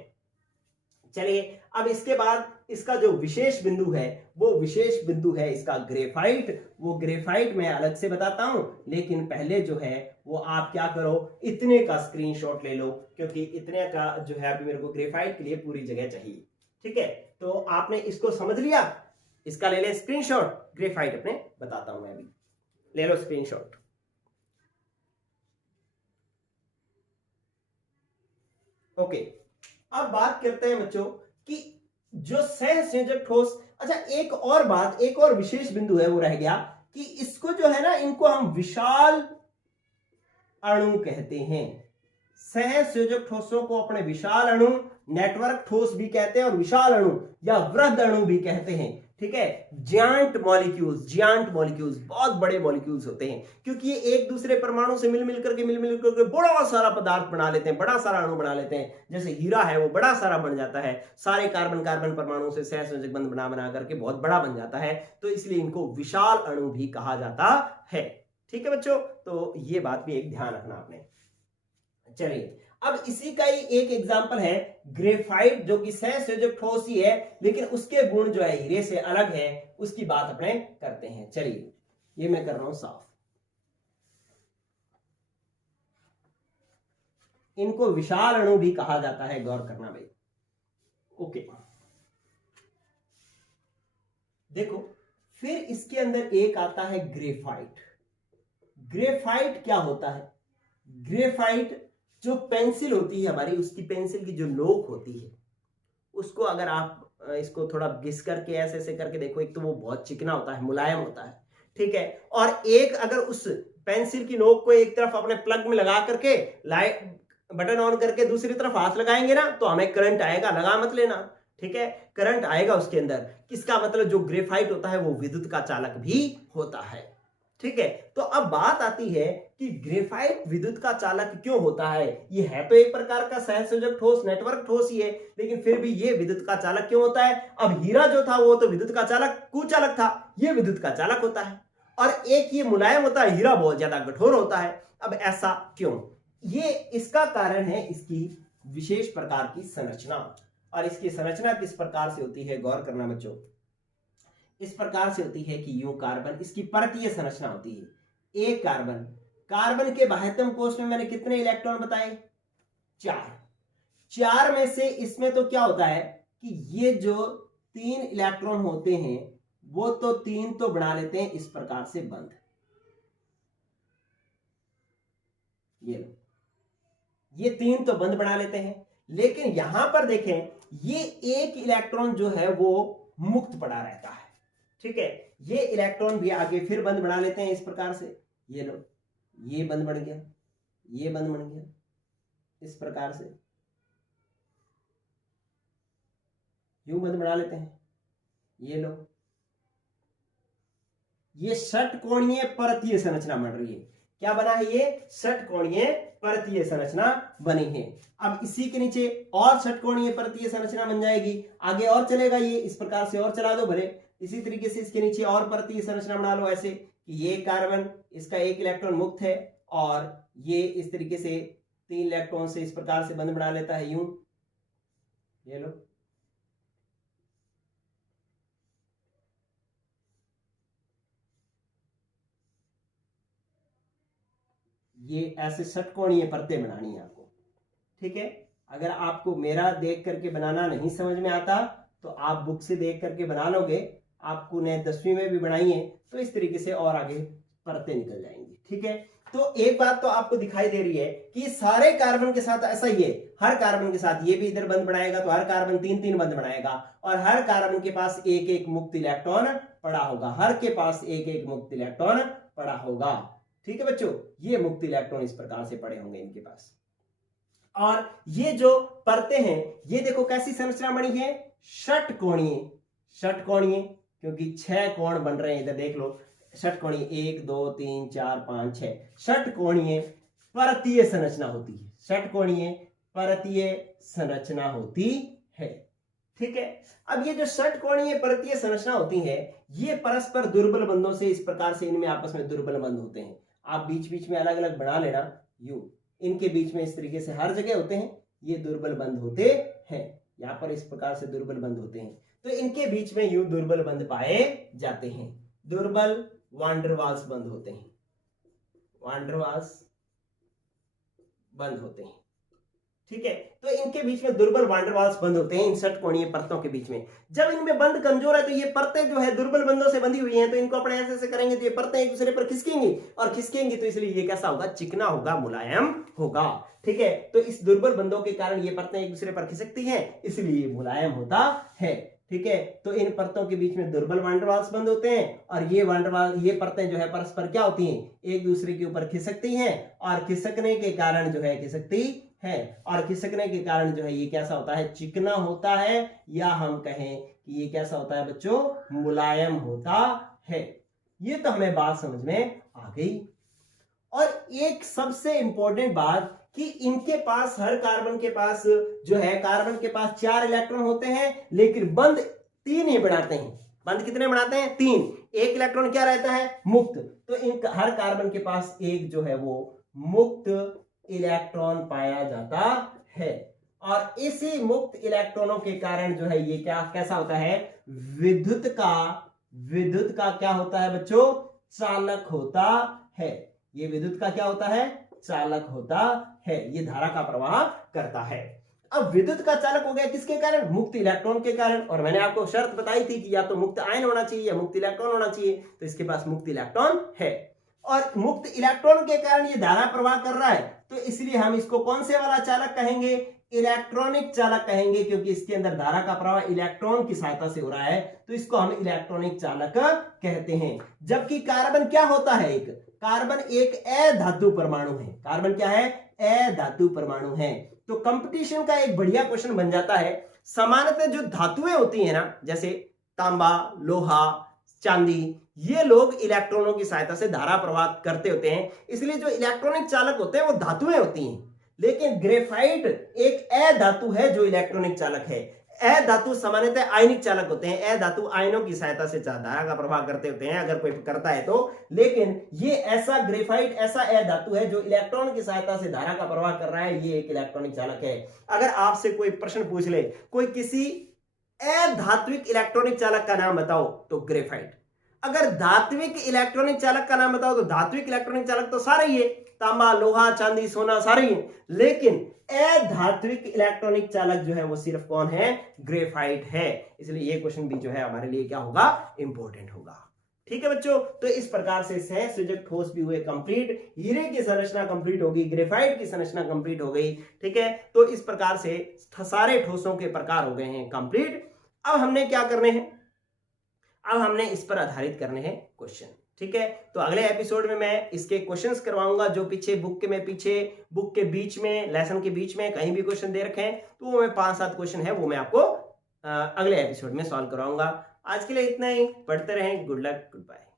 चलिए अब इसके बाद इसका जो विशेष बिंदु है, वो विशेष बिंदु है इसका ग्रेफाइट। वो ग्रेफाइट मैं अलग से बताता हूं, लेकिन पहले जो है वो आप क्या करो, इतने का स्क्रीनशॉट ले लो, क्योंकि इतने का जो है अभी मेरे को ग्रेफाइट के लिए पूरी जगह चाहिए, ठीक है। तो आपने इसको समझ लिया, इसका ले ले स्क्रीनशॉट। ग्रेफाइट अपने बताता हूं मैं अभी, ले लो स्क्रीनशॉट। ओके, अब बात करते हैं बच्चों कि जो सहसंयोजक ठोस, अच्छा एक और बात, एक और विशेष बिंदु है वो रह गया कि इसको जो है ना, इनको हम विशाल अणु कहते हैं। सहसंयोजक ठोसों को अपने विशाल अणु, नेटवर्क ठोस भी कहते हैं और विशाल अणु या वृहद अणु भी कहते हैं, ठीक है। जियांट मॉलिक्यूल्स बहुत बड़े मॉलिक्यूल्स होते हैं, क्योंकि ये एक दूसरे परमाणु से मिल मिल करके बड़ा सारा पदार्थ बना लेते हैं, बड़ा सारा अणु बना लेते हैं। जैसे हीरा है वो बड़ा सारा बन जाता है, सारे कार्बन कार्बन परमाणु से सहसंयोजक बंध बना करके बहुत बड़ा बन जाता है, तो इसलिए इनको विशाल अणु भी कहा जाता है, ठीक है बच्चों। तो ये बात भी एक ध्यान रखना आपने। चलिए अब इसी का ही एक एग्जांपल है ग्रेफाइट, जो कि सहसंयोजक ठोस ही है, लेकिन उसके गुण जो है हीरे से अलग है, उसकी बात अपने करते हैं। चलिए ये मैं कर रहा हूं साफ। इनको विशाल अणु भी कहा जाता है, गौर करना भाई। ओके, देखो फिर इसके अंदर एक आता है ग्रेफाइट। ग्रेफाइट क्या होता है? ग्रेफाइट जो पेंसिल होती है हमारी, उसकी पेंसिल की जो नोक होती है, उसको अगर आप इसको थोड़ा घिस करके ऐसे ऐसे करके देखो, एक तो वो बहुत चिकना होता है, मुलायम होता है, ठीक है। और एक अगर उस पेंसिल की नोक को एक तरफ अपने प्लग में लगा करके लाइट बटन ऑन करके दूसरी तरफ हाथ लगाएंगे ना, तो हमें करंट आएगा, लगा मत लेना, ठीक है। करंट आएगा उसके अंदर। इसका मतलब जो ग्रेफाइट होता है वो विद्युत का चालक भी होता है, ठीक है। तो अब बात आती है कि ग्रेफाइट विद्युत का चालक क्यों होता है। ये है तो एक प्रकार का सहसंयोजक ठोस, नेटवर्क ठोस ही है, लेकिन फिर भी ये विद्युत का चालक क्यों होता है? अब हीरा जो था वो तो विद्युत का चालक, कुचालक था, ये विद्युत का चालक होता है। और एक ये मुलायम होता है, हीरा बहुत ज्यादा कठोर होता है। अब ऐसा क्यों? ये इसका कारण है इसकी विशेष प्रकार की संरचना। और इसकी संरचना किस प्रकार से होती है, गौर करना बच्चों। इस प्रकार से होती है कि यूं कार्बन, इसकी परतीय संरचना होती है। एक कार्बन, कार्बन के बाह्यतम कोश में मैंने कितने इलेक्ट्रॉन बताए? 4। 4 में से इसमें तो क्या होता है कि ये जो 3 इलेक्ट्रॉन होते हैं वो तो 3 तो बना लेते हैं इस प्रकार से बंध, ये लो, ये 3 तो बंध बना लेते हैं। लेकिन यहां पर देखें, ये एक इलेक्ट्रॉन जो है वो मुक्त पड़ा रहता है, ठीक है। ये इलेक्ट्रॉन भी आगे फिर बंध बना लेते हैं इस प्रकार से, ये लो, ये बंध बन गया, ये बंध बन गया, इस प्रकार से यूं बंध बना लेते हैं, ये लो, ये षटकोणीय परतीय संरचना बन रही है। क्या बना है? ये षटकोणीय परतीय संरचना बनी है। अब इसी के नीचे और षटकोणीय परतीय संरचना बन जाएगी, आगे और चलेगा, ये इस प्रकार से और चला दो भले। इसी तरीके से इसके नीचे और परतीय संरचना बना लो, ऐसे कि ये कार्बन, इसका एक इलेक्ट्रॉन मुक्त है और ये इस तरीके से 3 इलेक्ट्रॉन से इस प्रकार से बंध बना लेता है, यूं, ये लो। ये ऐसे षटकोणीय परतें बनानी है आपको, ठीक है। अगर आपको मेरा देख करके बनाना नहीं समझ में आता तो आप बुक से देख करके बना लोगे, आपको ने 10वीं में भी बनाई है, तो इस तरीके से और आगे परतें निकल जाएंगी, ठीक है। तो एक बात तो आपको दिखाई दे रही है कि सारे कार्बन के साथ ऐसा ही है, हर कार्बन के साथ ये भी इधर बंध बनाएगा तो हर कार्बन 3-3 बंध बनाएगा, और हर कार्बन के पास एक एक मुक्त इलेक्ट्रॉन पड़ा होगा, हर के पास एक एक मुक्त इलेक्ट्रॉन पड़ा होगा, ठीक है बच्चों। ये मुक्त इलेक्ट्रॉन इस प्रकार से पड़े होंगे इनके पास। और ये जो परतें हैं ये देखो कैसी संरचना बनी है, षटकोणीय। षटकोणीय क्योंकि 6 कोण बन रहे हैं, इधर देख लो षटकोणीय 1 2 3 4 5 6 षटकोणीय परतीय संरचना होती है। षटकोणीय परतीय संरचना होती है। ठीक है, अब ये जो षटकोणीय परतीय संरचना होती है ये परस्पर दुर्बल बंधों से, इस प्रकार से इनमें आपस में दुर्बल बंध होते हैं। आप बीच बीच में अलग अलग बना लेना, यूं इनके बीच में इस तरीके से हर जगह होते हैं, ये दुर्बल बंध होते हैं। यहां पर इस प्रकार से दुर्बल बंध होते हैं, तो इनके बीच में यूं दुर्बल बंध पाए जाते हैं। दुर्बल वान डेर वाल्स बंध होते हैं, वान डेर वाल्स बंध होते हैं। ठीक है, तो इनके बीच में दुर्बल वान डेर वाल्स बंध होते हैं इन षटकोणीय परतों के बीच में। जब इनमें बंध कमजोर है तो ये परतें जो है दुर्बल बंधों से बंधी हुई हैं, तो इनको अपने ऐसे करेंगे तो ये परतें एक दूसरे पर खिसकेंगी, और खिसकेंगी तो इसलिए ये कैसा होगा, चिकना होगा, मुलायम होगा। ठीक है, तो इस दुर्बल बंधों के कारण ये परतें एक दूसरे पर खिसकती हैं, इसलिए ये मुलायम होता है। ठीक है, तो इन परतों के बीच में दुर्बल वान डेर वाल्स बंध होते हैं, और ये वान डेर वाल्स, ये परतें जो है परस्पर क्या होती हैं, एक दूसरे के ऊपर खिसकती हैं, और खिसकने के कारण जो है खिसकती है, और खिसकने के कारण जो है ये कैसा होता है, चिकना होता है, या हम कहें कि ये कैसा होता है बच्चों, मुलायम होता है। ये तो हमें बात समझ में आ गई। और एक सबसे इंपॉर्टेंट बात कि इनके पास, हर कार्बन के पास जो है, कार्बन के पास 4 इलेक्ट्रॉन होते हैं, लेकिन बंध 3 ही बनाते हैं। बंध कितने बनाते हैं, 3। एक इलेक्ट्रॉन क्या रहता है, मुक्त। तो इन हर कार्बन के पास एक जो है वो मुक्त इलेक्ट्रॉन पाया जाता है, और इसी मुक्त इलेक्ट्रॉनों के कारण जो है ये क्या, कैसा होता है, विद्युत का क्या होता है बच्चों, चालक होता है। ये विद्युत का क्या होता है, चालक होता है, ये धारा का प्रवाह करता है। अब विद्युत का चालक हो गया किसके कारण, मुक्त इलेक्ट्रॉन के कारण। और मैंने आपको शर्त बताई थी कि या तो मुक्त आयन होना चाहिए या मुक्त इलेक्ट्रॉन होना चाहिए, तो इसके पास मुक्त इलेक्ट्रॉन है, और मुक्त इलेक्ट्रॉन के कारण ये धारा प्रवाह कर रहा है, तो इसलिए हम इसको कौन से वाला चालक कहेंगे, इलेक्ट्रॉनिक चालक कहेंगे, क्योंकि इसके अंदर धारा का प्रवाह इलेक्ट्रॉन की सहायता से हो रहा है, तो इसको हम इलेक्ट्रॉनिक चालक कहते हैं। जबकि कार्बन क्या होता है, एक कार्बन एक अधातु परमाणु है। कार्बन क्या है, अधातु परमाणु है। तो कंपटीशन का एक बढ़िया क्वेश्चन बन जाता है, सामान्यतः जो धातुएं होती है ना, जैसे तांबा, लोहा, चांदी, ये लोग इलेक्ट्रॉनों की सहायता से धारा प्रवाह करते होते हैं, इसलिए जो इलेक्ट्रॉनिक चालक होते हैं वो धातुएं होती हैं। लेकिन ग्रेफाइट एक अधातु है जो इलेक्ट्रॉनिक चालक है। अधातु सामान्यतः आयनिक चालक होते हैं, अधातु आयनों की सहायता से धारा का प्रवाह करते होते हैं, अगर कोई करता है तो। लेकिन ये ऐसा ग्रेफाइट ऐसा अधातु है जो इलेक्ट्रॉन की सहायता से धारा का प्रवाह कर रहा है, ये एक इलेक्ट्रॉनिक चालक है। अगर आपसे कोई प्रश्न पूछ ले, कोई किसी अधात्विक इलेक्ट्रॉनिक चालक का नाम बताओ, तो ग्रेफाइट। अगर धात्विक इलेक्ट्रॉनिक चालक का नाम बताओ, तो धात्विक इलेक्ट्रॉनिक चालक तो सारे ही है, तांबा, लोहा, चांदी, सोना सारे ही है। लेकिन अधात्विक इलेक्ट्रॉनिक चालक जो है वो सिर्फ कौन है, ग्रेफाइट है। इसलिए ये क्वेश्चन भी जो है हमारे लिए क्या होगा, इंपॉर्टेंट होगा। ठीक है बच्चों, तो इस प्रकार से सहसंयोजक ठोस भी हुए कंप्लीट, हीरे की संरचना कंप्लीट होगी, ग्रेफाइट की संरचना कंप्लीट हो गई। ठीक है, तो इस प्रकार से सारे ठोसों के प्रकार हो गए हैं कंप्लीट। अब हमने क्या करने हैं, अब हमने इस पर आधारित करने हैं क्वेश्चन। ठीक है, तो अगले एपिसोड में मैं इसके क्वेश्चंस करवाऊंगा, जो पीछे बुक के बीच में, लेसन के बीच में कहीं भी क्वेश्चन दे रखे हैं, तो वो मैं 5-7 क्वेश्चन है वो मैं आपको अगले एपिसोड में सॉल्व करवाऊंगा। आज के लिए इतना ही, पढ़ते रहें। Good luck, good bye.